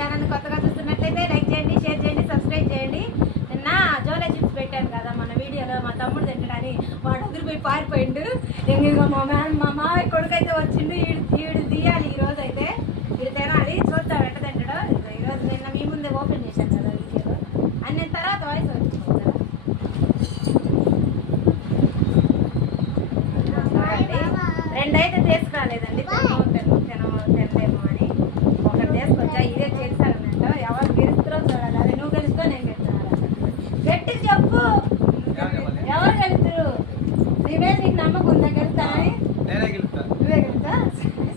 Channel కొత్తగా చూస్తున్నట్లయితే like చేయండి, షేర్ చేయండి, సబ్స్క్రైబ్ చేయండి. నిన్న జోలే చిప్స్ పెట్టాను కదా మన వీడియోలో, మా తమ్ముడు తింటాడని వాడు ఎదురుపోయి పారిపోయిండు. ఇంకా మా మామయ్య కొడుకు అయితే వచ్చిండు, ఈడు తీయాలి ఈరోజు అయితే, ఇది తినాలి. చూద్దాం ఎట్ట తింటాడో. ఈరోజు నిన్న మీ ముందే ఓపెన్ చేశాను కదా వీడియోలో, అన్ని తర్వాత వాయిస్ వచ్చింది. రెండైతే తీసుకురాలేదండి, తినలేమో అని. ఒకటి తీసుకొచ్చా, ఇదే చేశారన్నట్టు. ఎవరు గెలుస్తారో చూడాలి. అది నువ్వు గెలుస్తా, నేను గెలుస్తాను. గట్టి చెప్పు, ఎవరు గెలుస్తారు? నీ మీద నీకు నమ్మకం ఉందా గెలుస్తానని? నువ్వే గెలుస్తా.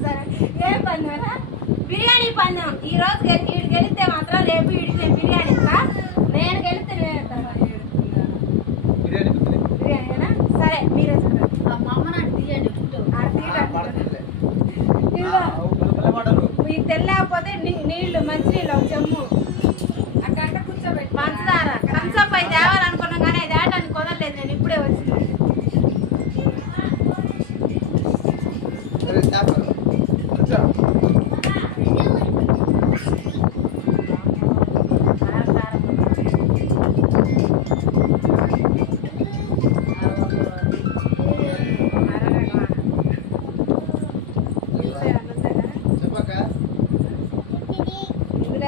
సరే, ఏం పందెం? బిర్యానీ పందెం. ఈ రోజు వీడు గెలిస్తే మాత్రం రేపు వీడికి నేను బిర్యానీ ఇస్తా. నేను గెలిస్తే నేను ఇస్తాను బిర్యానీనా? సరే, మీరే చూడండి. మా అమ్మ నాకు తీయండి. మీకు తెల్లకపోతే నీళ్లు, మంచినీళ్ళు ఒక చెమ్ము అక్కడ కూర్చోబెట్టి పంచదార కంచపై తేవాలనుకున్నాం కానీ అది ఆడడానికి కుదరలేదు. నేను ఇప్పుడే వచ్చింది.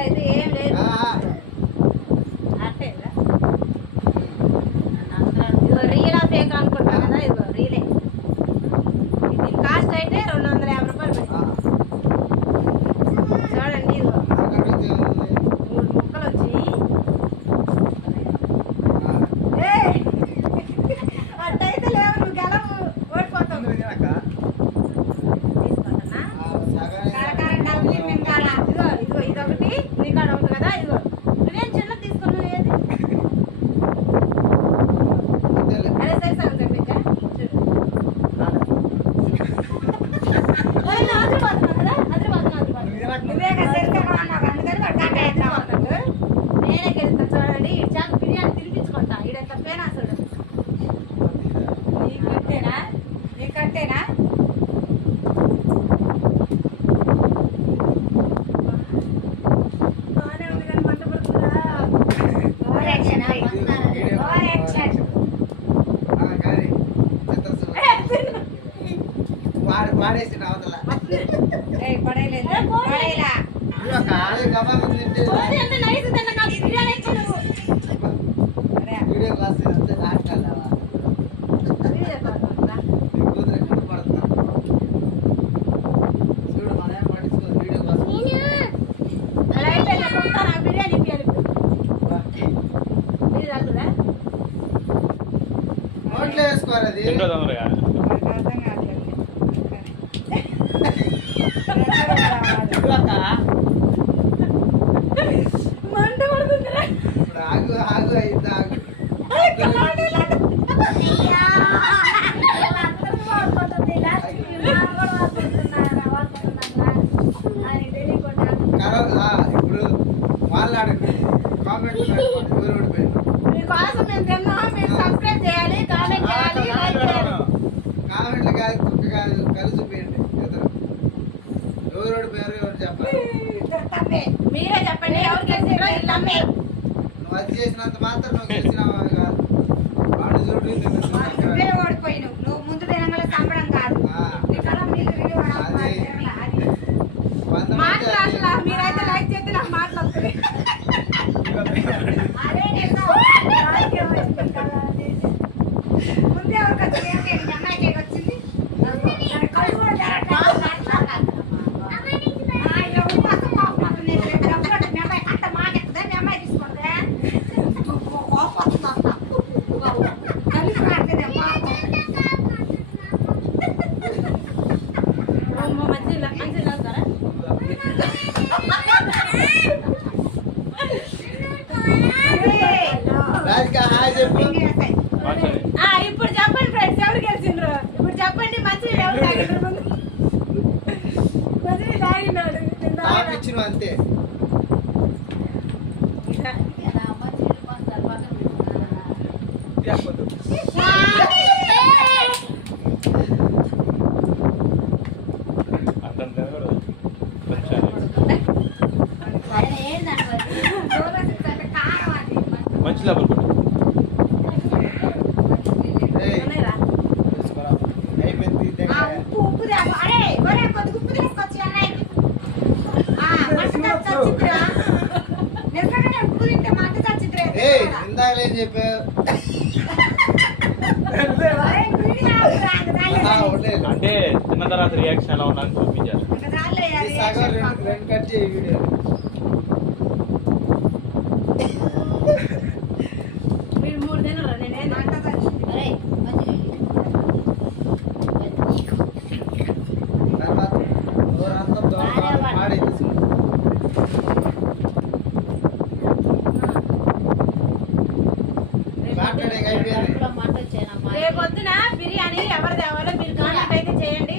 అయితే ఏం లేదు, ఇదిగో రీలా ఫేక్ అనుకుంటా కదా. ఇదిగో రీలే. దీని కాస్ట్ అయితే 250 రూపాయలు పెట్టాను. చూడండి, ఇదిగో 3 ముక్కలు వచ్చి అట్టయితే లేవు, నువ్వు గెలవు, ఓడిపోతావు. ఇదిగో ఇదొకటి నీ కాడ ఉంది కదా. ఇదిగో నువ్వేం చిన్న తీసుకున్నావు, ఏది అదే సైజ్ సగం తెప్పించా. నువ్వే కదా సరిగ్గా అన్నావు, అందుకని పట్టాక ఎట్లా అవుతాడు. నేనే గెలుస్తా. చూడండి, ఈ చేత బిర్యానీ తినిపించుకుంటా. ఈడెంత పేనాసుడు. నీకు కట్టేనా? నీకు కట్టేనా? మీకోసం మేము తిన్నాం. మీరు సబ్స్క్రైబ్ చేయాలి, కామెంట్ చేయాలి, లైక్ చేయాలి. కామెంట్లు కాదు, కుక్క కాదు, కలిసి చూపించండి. ఎవరు పేరు ఎవరు చెప్పాలి? మీరే చెప్పండి, ఎవరు గెలిచారో. ఇల్లమ్మే నువ్వు అది చేసినంత మాత్రం నువ్వు గెలిచినావా కాదు. వాడు చూడు, నువ్వే ఓడిపోయినావు. నువ్వు ముందు తినగల సంబడం కాదు. మాటలు అసలు మీరైతే లైక్ చేస్తే నాకు మాటలు వస్తుంది. ముందే ఒక అమ్మాయికి వచ్చింది. కళ్ళు కూడా అట్ట మాకెత్తదా మీ అమ్మాయి తీసుకుంటే కలిసి మాట్లాడే మంచిగా వెళ్తారా? ఇప్పుడు చెప్పండి ఫ్రెండ్స్, ఎవరు గెలిచిండ్రు? ఇప్పుడు చెప్పండి, మంచిగా ఎవరు తాగినారు? మంచిగా తాగినాడు అంతే. అర్థం లోపల కొట్టు. ఏయ్, ఉన్నాయిరా? తీసుకోరా. అయిపోయింది ఆ, ఉప్పు తేపో. అరే, ఒరే, కొద్దిగా ఉప్పు తీసుకొచ్చి అన్నయ్యకి. ఆ, మంట చచ్చిద్దిరా. నిజంగానే ఉప్పు తింటే మంట చచ్చిద్దిరా. ఏయ్ ఇందాక ఏం చెప్పావు ఒరే, వీడియో ఆపురా, ఇంక చాలే. ఉండేది అంటే తిన్న తర్వాత రియాక్షన్ ఎలా ఉందని చూపించారు. ఇంక చాలే, ఈ అది సగం reaction రెండు రెండు కట్ చేయి వీడియో వీడు 3 తినరు, నేనేం మంట చచ్చిద్ది. తర్వాత ఊరంతా దోమ పాడైంది మాట్లాడే అయిపోయింది రేపొద్దున బిర్యానీ ఎవరు తేవాలో మీరు కామెంట్ అయితే చేయండి.